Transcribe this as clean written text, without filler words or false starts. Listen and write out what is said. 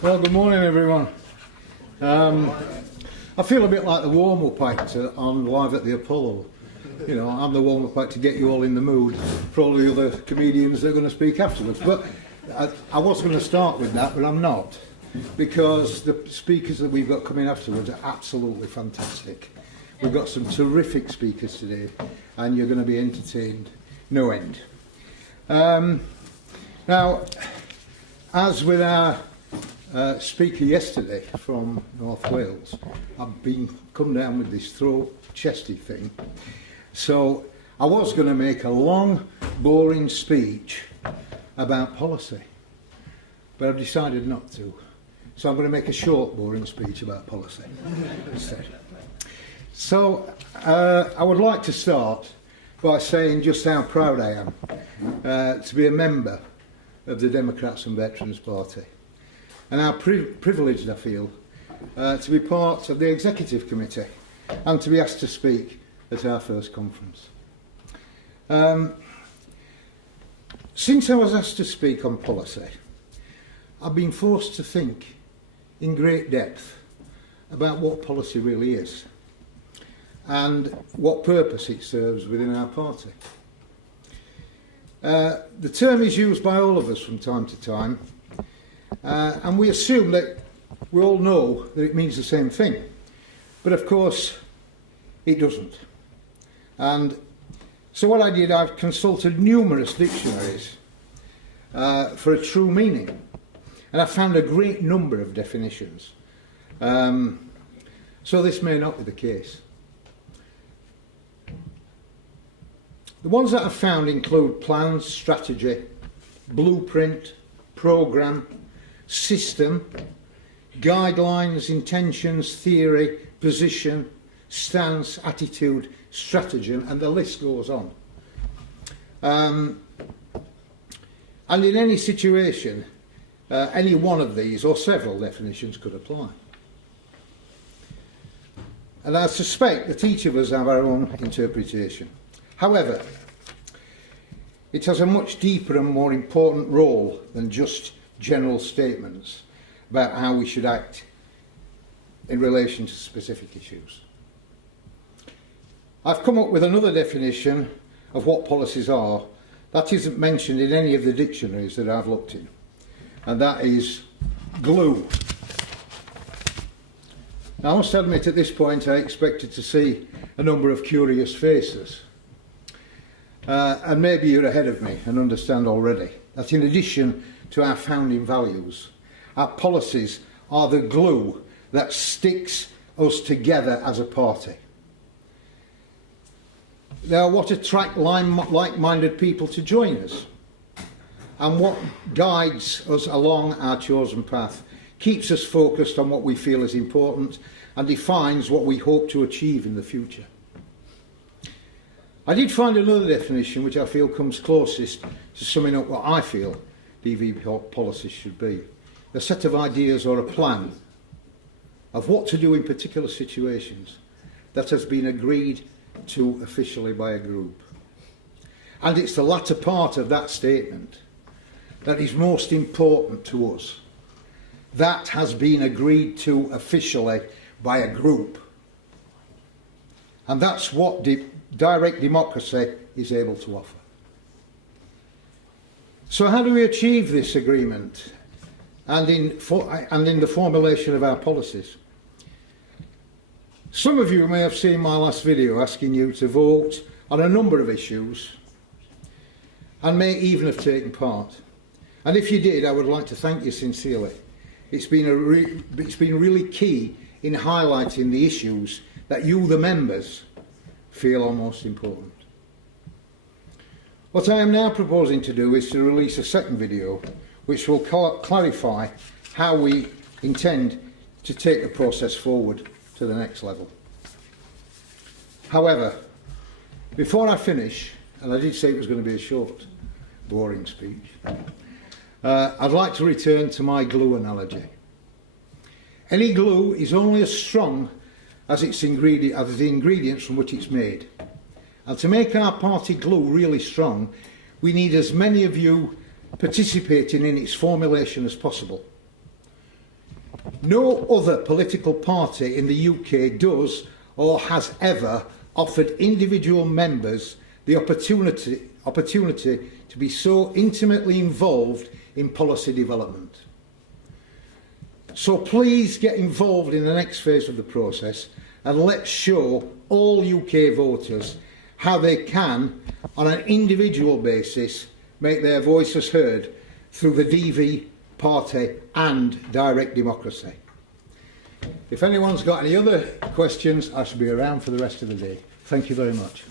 Well, good morning, everyone. I feel a bit like the warm-up act on Live at the Apollo. You know, I'm the warm-up act to get you all in the mood for all the other comedians that are going to speak afterwards. But I was going to start with that, but I'm not, because the speakers that we've got coming afterwards are absolutely fantastic. We've got some terrific speakers today, and you're going to be entertained no end. Now, as with our speaker yesterday from North Wales, I've come down with this throat chesty thing, so I was going to make a long, boring speech about policy, but I've decided not to. So I'm going to make a short, boring speech about policy instead. So I would like to start by saying just how proud I am to be a member of the Democrats and Veterans Party, and how privileged I feel to be part of the Executive Committee and to be asked to speak at our first conference. Since I was asked to speak on policy, I've been forced to think in great depth about what policy really is and what purpose it serves within our party. The term is used by all of us from time to time, and we assume that we all know that it means the same thing. But of course, it doesn't. And so what I did, I've consulted numerous dictionaries for a true meaning. And I found a great number of definitions. So this may not be the case. The ones that I've found include plans, strategy, blueprint, programme, system, guidelines, intentions, theory, position, stance, attitude, stratagem, and the list goes on. And in any situation, any one of these or several definitions could apply. And I suspect that each of us have our own interpretation. However, it has a much deeper and more important role than just general statements about how we should act in relation to specific issues. I've come up with another definition of what policies are that isn't mentioned in any of the dictionaries that I've looked in, and that is glue. Now, I must admit at this point I expected to see a number of curious faces. And maybe you're ahead of me and understand already that in addition to our founding values, our policies are the glue that sticks us together as a party. They are what attract like-minded people to join us, and what guides us along our chosen path, keeps us focused on what we feel is important, and defines what we hope to achieve in the future. I did find another definition which I feel comes closest to summing up what I feel DV policies should be. A set of ideas or a plan of what to do in particular situations that has been agreed to officially by a group. And it's the latter part of that statement that is most important to us. That has been agreed to officially by a group. And that's what direct democracy is able to offer. So how do we achieve this agreement and in the formulation of our policies? Some of you may have seen my last video asking you to vote on a number of issues and may even have taken part. And if you did, I would like to thank you sincerely. It's been really key in highlighting the issues that you, the members, feel are most important. What I am now proposing to do is to release a second video which will clarify how we intend to take the process forward to the next level. However, before I finish, and I did say it was going to be a short, boring speech, I'd like to return to my glue analogy. Any glue is only as strong as the ingredients from which it's made. And to make our party glue really strong, we need as many of you participating in its formulation as possible. No other political party in the UK does or has ever offered individual members the opportunity to be so intimately involved in policy development. So please get involved in the next phase of the process, and let's show all UK voters how they can, on an individual basis, make their voices heard through the DV party and direct democracy. If anyone's got any other questions, I shall be around for the rest of the day. Thank you very much.